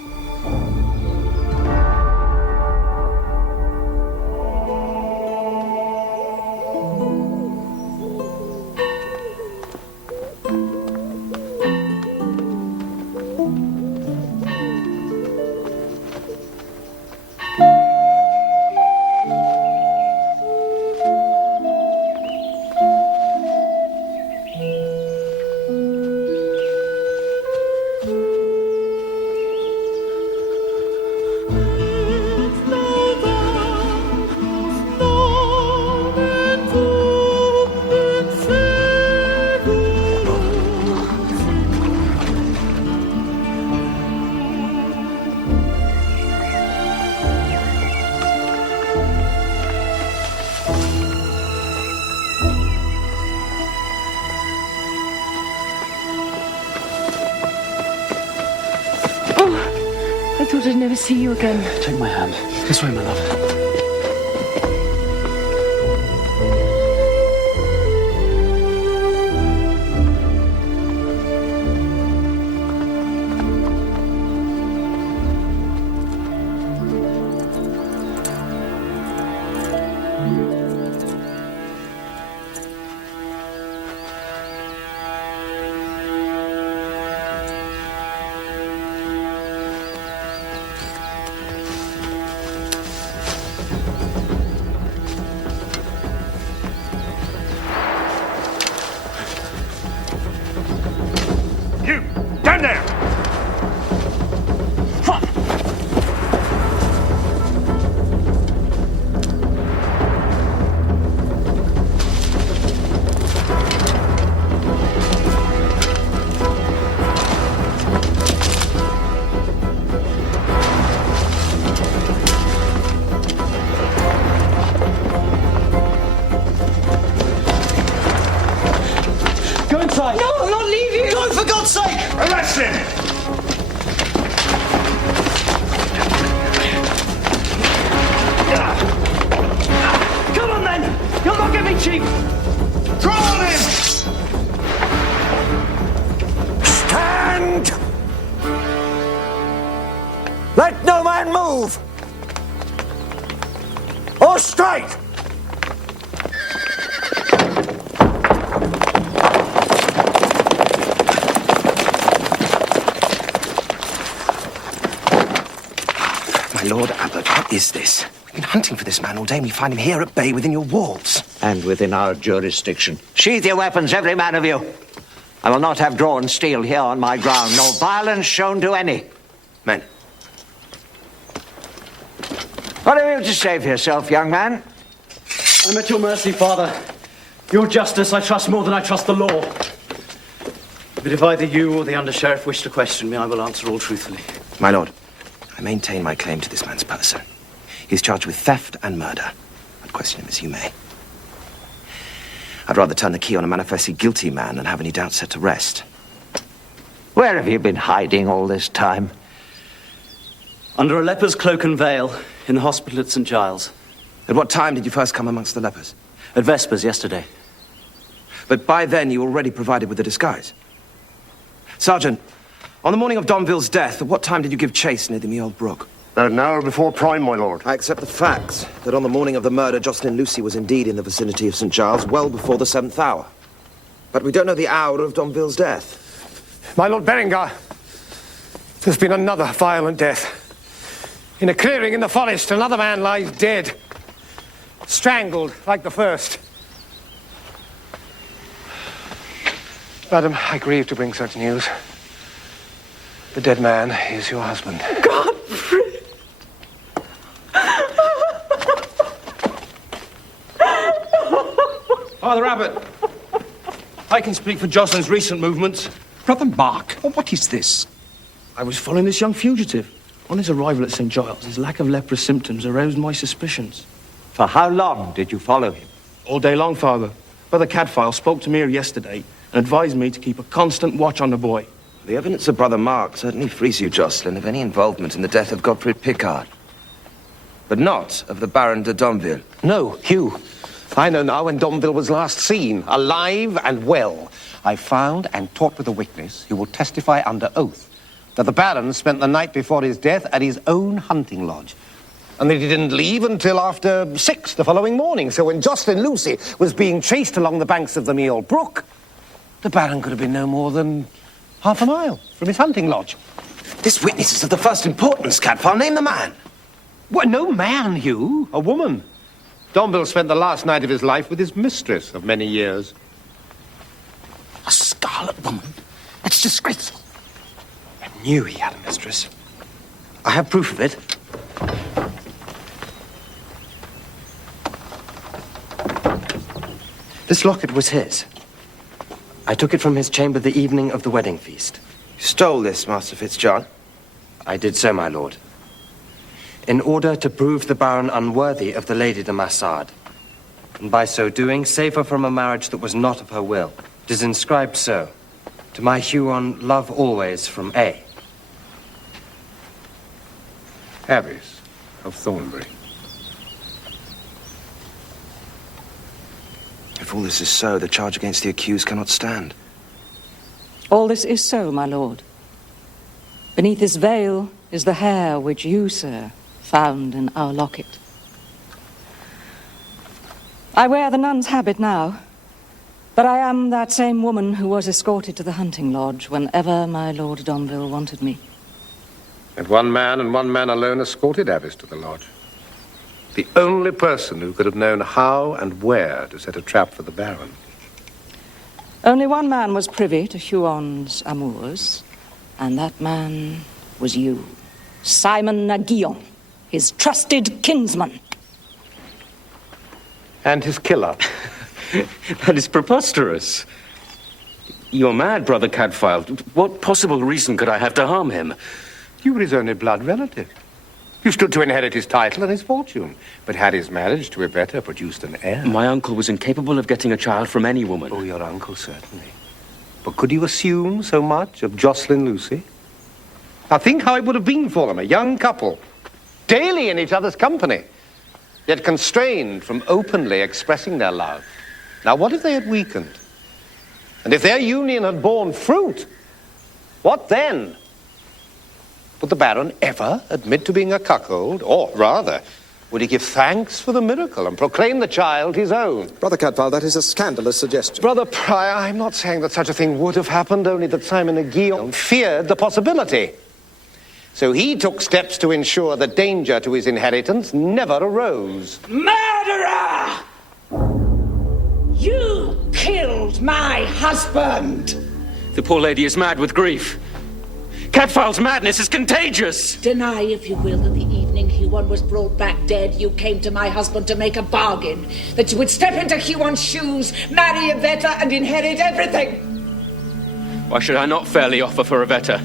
I thought I'd never see you again. Take my hand. This way, my love. I'll not leave you. No, for God's sake! Arrest him! Come on, then! You'll not get me cheap! Draw on him! Stand! Let no man move! Or strike! My Lord Abbot, what is this? We've been hunting for this man all day, and we find him here at bay within your walls. And within our jurisdiction. Sheathe your weapons, every man of you. I will not have drawn steel here on my ground, nor violence shown to any. Men. What have you to say for yourself, young man? I'm at your mercy, Father. Your justice I trust more than I trust the law. But if either you or the under-sheriff wish to question me, I will answer all truthfully. My lord, I maintain my claim to this man's person. He's charged with theft and murder. I'd question him as you may. I'd rather turn the key on a manifestly guilty man than have any doubts set to rest. Where have you been hiding all this time? Under a leper's cloak and veil in the hospital at St Giles. At what time did you first come amongst the lepers? At Vespers yesterday. But by then you were already provided with a disguise. Sergeant, on the morning of Domville's death, at what time did you give chase near the Meold Brook? About an hour before prime, my lord. I accept the facts that on the morning of the murder, Jocelyn Lucy was indeed in the vicinity of St Giles well before the 7th hour. But we don't know the hour of Domville's death. My Lord Berengar, there's been another violent death. In a clearing in the forest, another man lies dead. Strangled like the first. Madam, I grieve to bring such news. The dead man is your husband. Godfrey! Father Abbot, I can speak for Jocelyn's recent movements. Brother Mark, what is this? I was following this young fugitive. On his arrival at St Giles, his lack of leprous symptoms aroused my suspicions. For how long did you follow him? All day long, Father. Brother Cadfael spoke to me here yesterday and advised me to keep a constant watch on the boy. The evidence of Brother Mark certainly frees you, Jocelyn, of any involvement in the death of Godfrey Picard. But not of the Baron de Domville. No, Hugh. I know now when Domville was last seen, alive and well. I found and talked with a witness who will testify under oath that the Baron spent the night before his death at his own hunting lodge, and that he didn't leave until after 6 the following morning. So when Jocelyn Lucy was being chased along the banks of the Meold Brook, the Baron could have been no more than half a mile from his hunting lodge. This witness is of the first importance, Cadfael. Name the man. What, no man, Hugh. A woman. Domville spent the last night of his life with his mistress of many years. A scarlet woman? That's disgraceful. I knew he had a mistress. I have proof of it. This locket was his. I took it from his chamber the evening of the wedding feast. You stole this, Master Fitzjohn? I did so, my lord. In order to prove the Baron unworthy of the Lady de Massard, and by so doing, save her from a marriage that was not of her will. It is inscribed so. To my Huon, love always from A. Abbess of Thornbury. If all this is so, the charge against the accused cannot stand. All this is so, my lord. Beneath this veil is the hair which you, sir, found in our locket. I wear the nun's habit now, but I am that same woman who was escorted to the hunting lodge whenever my Lord Domville wanted me. And one man and one man alone escorted Abbess to the lodge. The only person who could have known how and where to set a trap for the Baron. Only one man was privy to Huon's amours, and that man was you, Simon Guillon, his trusted kinsman. And his killer. That is preposterous. You're mad, Brother Cadfael. What possible reason could I have to harm him? You were his only blood relative. You stood to inherit his title and his fortune, but had his marriage to Iveta produced an heir? My uncle was incapable of getting a child from any woman. Oh, your uncle, certainly. But could you assume so much of Jocelyn Lucy? Now think how it would have been for them, a young couple, daily in each other's company, yet constrained from openly expressing their love. Now what if they had weakened? And if their union had borne fruit? What then? Would the Baron ever admit to being a cuckold? Or, rather, would he give thanks for the miracle and proclaim the child his own? Brother Cadfael, that is a scandalous suggestion. Brother Prior, I'm not saying that such a thing would have happened, only that Simon de Guillaume feared the possibility. So he took steps to ensure that danger to his inheritance never arose. Murderer! You killed my husband! The poor lady is mad with grief. Cadfael's madness is contagious. Deny, if you will, that the evening Huon was brought back dead, you came to my husband to make a bargain. That you would step into Huon's shoes, marry Yvetta, and inherit everything. Why should I not fairly offer for Yvetta?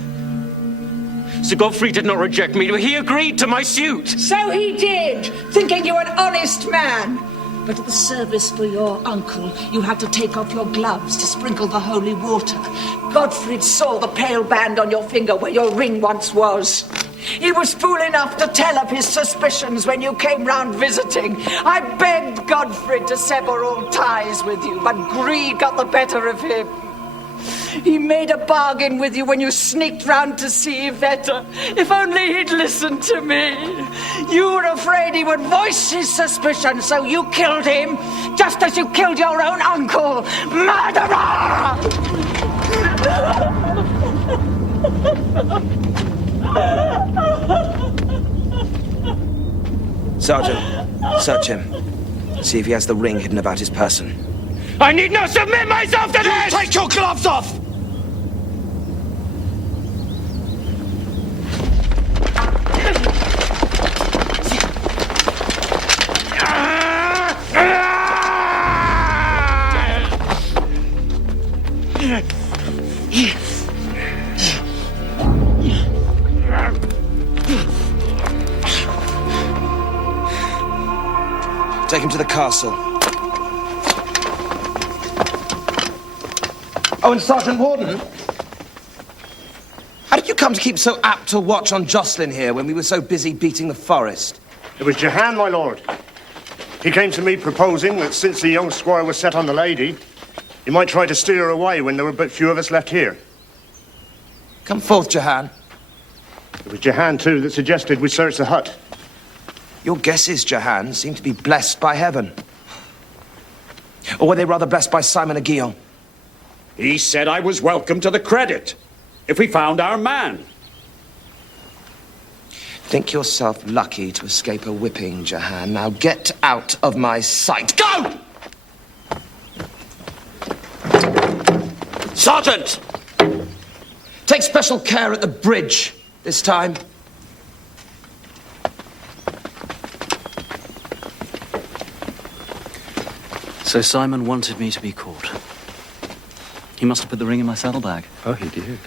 Sir Godfrey did not reject me. He agreed to my suit. So he did, thinking you an honest man. But at the service for your uncle, you had to take off your gloves to sprinkle the holy water. Godfrey saw the pale band on your finger where your ring once was. He was fool enough to tell of his suspicions when you came round visiting. I begged Godfrey to sever all ties with you, but greed got the better of him. He made a bargain with you when you sneaked round to see Yvetta. If only he'd listened to me. You were afraid he would voice his suspicion, so you killed him, just as you killed your own uncle. Murderer! Sergeant, search him. See if he has the ring hidden about his person. I need not submit myself to this! Take your gloves off! Take him to the castle. Oh, and Sergeant Warden, how did you come to keep so apt a watch on Jocelyn here when we were so busy beating the forest? It was Jehan, my lord. He came to me proposing that since the young squire was set on the lady, he might try to steer her away when there were but few of us left here. Come forth, Jehan. It was Jehan, too, that suggested we search the hut. Your guesses, Jehan, seem to be blessed by heaven. Or were they rather blessed by Simon de Guillaume? He said I was welcome to the credit, if we found our man. Think yourself lucky to escape a whipping, Jehan. Now get out of my sight. Go! Sergeant! Take special care at the bridge this time. So Simon wanted me to be caught. He must have put the ring in my saddlebag. Oh, he did.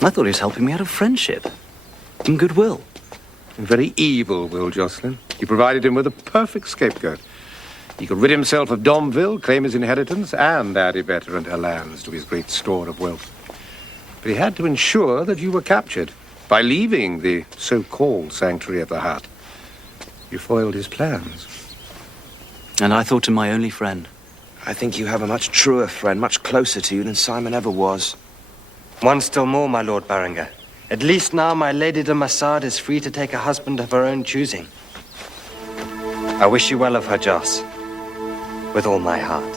I thought he was helping me out of friendship and goodwill. Very evil, Will Jocelyn. You provided him with a perfect scapegoat. He could rid himself of Domville, claim his inheritance, and add Yvetta and her lands to his great store of wealth. But he had to ensure that you were captured. By leaving the so-called sanctuary of the hut, you foiled his plans. And I thought him my only friend. I think you have a much truer friend, much closer to you than Simon ever was. One still more, my Lord Berenger. At least now my Lady de Massard is free to take a husband of her own choosing. I wish you well of her, Joss, with all my heart.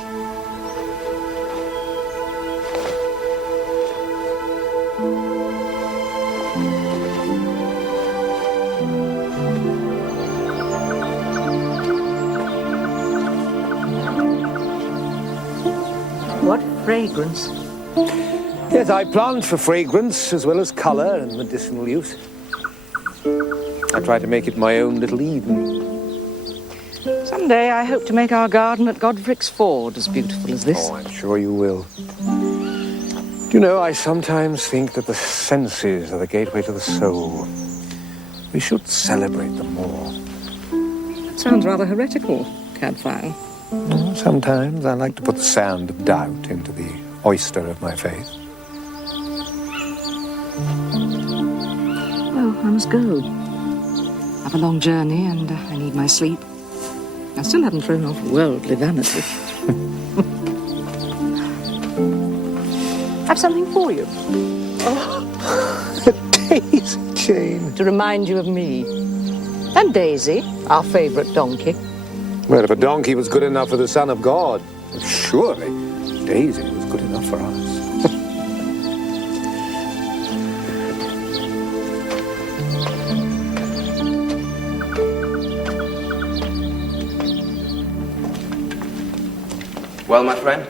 What fragrance. Yes, I plant for fragrance as well as colour and medicinal use. I try to make it my own little Eden. Someday I hope to make our garden at Godric's Ford as beautiful as this. Oh, I'm sure you will. Do you know, I sometimes think that the senses are the gateway to the soul. We should celebrate them more. That sounds rather heretical, Cadfael. Sometimes I like to put the sound of doubt into the oyster of my faith. Well, I must go. I've a long journey and I need my sleep. I still haven't thrown off worldly vanity. Have something for you. Daisy chain. To remind you of me. And Daisy, our favourite donkey. Well, if a donkey was good enough for the Son of God, surely Daisy was good enough for us. Well, my friend,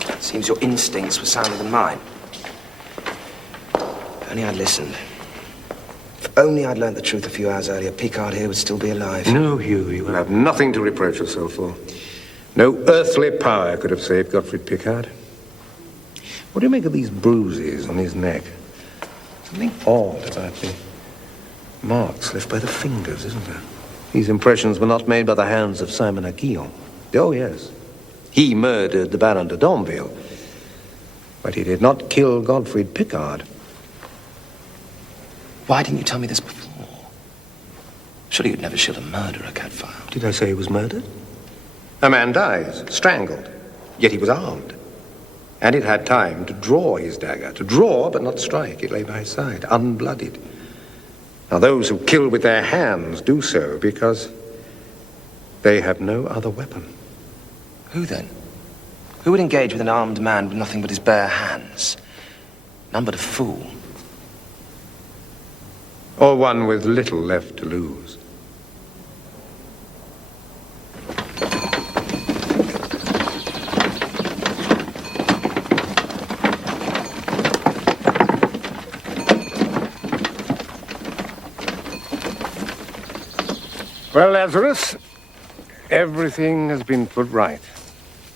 it seems your instincts were sounder than mine. If only I'd listened. If only I'd learnt the truth a few hours earlier, Picard here would still be alive. No, Hugh, you will have nothing to reproach yourself for. No earthly power could have saved Gottfried Picard. What do you make of these bruises on his neck? Something odd about the marks left by the fingers, isn't there? These impressions were not made by the hands of Simon Aguillon. Oh, yes. He murdered the Baron de Domville, but he did not kill Gottfried Picard. Why didn't you tell me this before? Surely you'd never shield a murderer, Cadfael. Did I say he was murdered? A man dies, strangled, yet he was armed. And it had time to draw his dagger. To draw, but not strike. It lay by his side, unblooded. Now, those who kill with their hands do so because they have no other weapon. Who then? Who would engage with an armed man with nothing but his bare hands? None but a fool. Or one with little left to lose. Well, Lazarus, everything has been put right.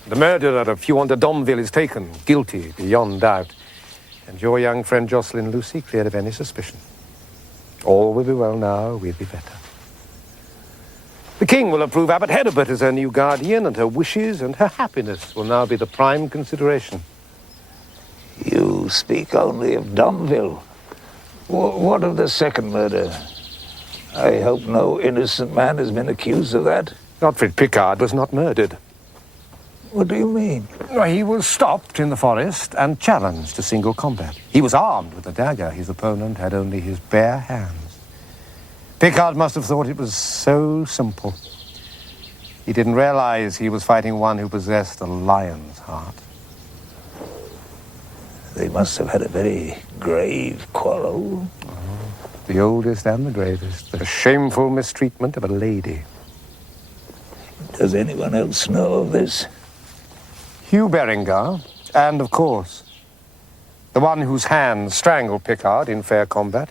The murderer of Huon de Domville is taken, guilty beyond doubt, and your young friend Jocelyn Lucy cleared of any suspicion. All will be well now, we'll be better. The king will approve Abbot Heribert as her new guardian, and her wishes and her happiness will now be the prime consideration. You speak only of Domville. What of the second murder? I hope no innocent man has been accused of that. Gottfried Picard was not murdered. What do you mean? He was stopped in the forest and challenged to single combat. He was armed with a dagger. His opponent had only his bare hands. Picard must have thought it was so simple. He didn't realize he was fighting one who possessed a lion's heart. They must have had a very grave quarrel. The oldest and the gravest. The shameful mistreatment of a lady. Does anyone else know of this? Hugh Berengar, and of course, the one whose hands strangled Picard in fair combat.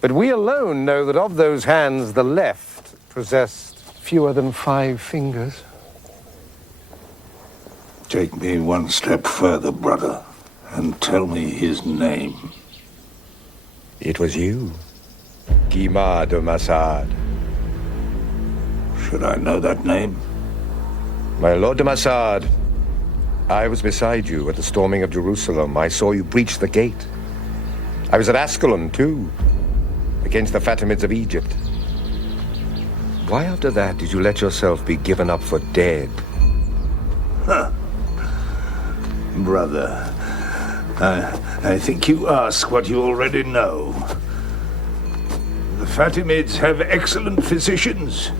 But we alone know that of those hands, the left possessed fewer than 5 fingers. Take me one step further, brother, and tell me his name. It was you, Guimard de Massard. Should I know that name? My Lord de Massard, I was beside you at the storming of Jerusalem. I saw you breach the gate. I was at Ascalon, too, against the Fatimids of Egypt. Why after that did you let yourself be given up for dead? Huh. Brother, I think you ask what you already know. The Fatimids have excellent physicians,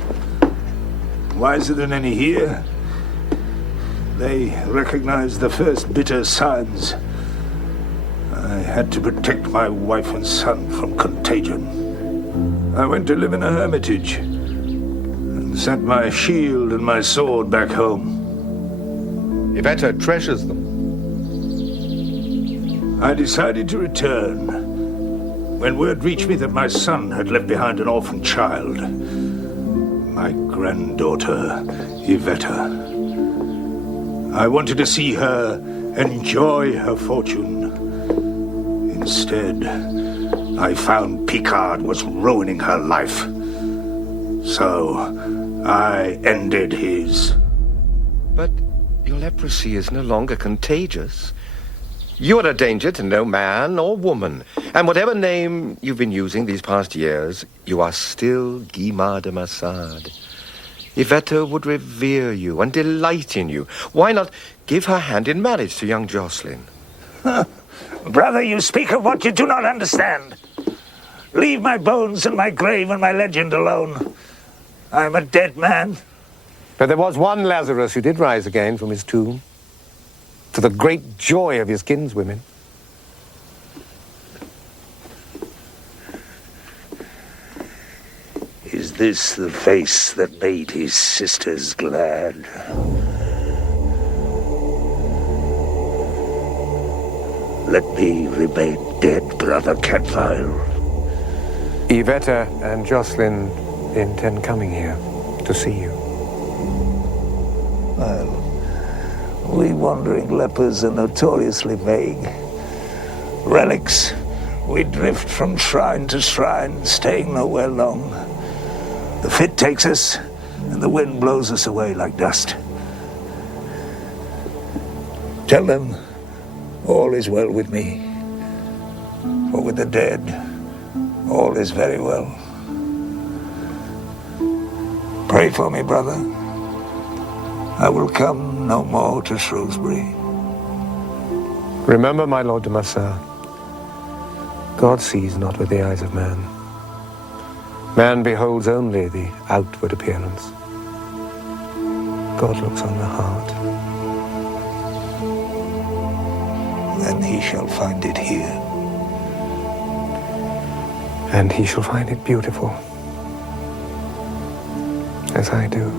wiser than any here. They recognized the first bitter signs. I had to protect my wife and son from contagion. I went to live in a hermitage and sent my shield and my sword back home. Yvetta treasures them. I decided to return when word reached me that my son had left behind an orphan child. My granddaughter, Yvetta. I wanted to see her enjoy her fortune. Instead, I found Picard was ruining her life. So, I ended his. But Your leprosy is no longer contagious. You are a danger to no man or woman. And whatever name you've been using these past years, you are still Guimard de Massard. Yvette would revere you and delight in you. Why not give her hand in marriage to young Jocelyn? Brother, you speak of what you do not understand. Leave my bones and my grave and my legend alone. I am a dead man. But there was one Lazarus who did rise again from his tomb, to the great joy of his kinswomen. Is this the face that made his sisters glad? Let me remain dead, brother Cadfael. Yvette and Jocelyn intend coming here to see you. Well, we wandering lepers are notoriously vague. Relics, we drift from shrine to shrine, staying nowhere long. The fit takes us, and the wind blows us away like dust. Tell them all is well with me, for with the dead, all is very well. Pray for me, brother. I will come no more to Shrewsbury. Remember, my Lord de Massard, God sees not with the eyes of man. Man beholds only the outward appearance. God looks on the heart. Then he shall find it here. And he shall find it beautiful, as I do.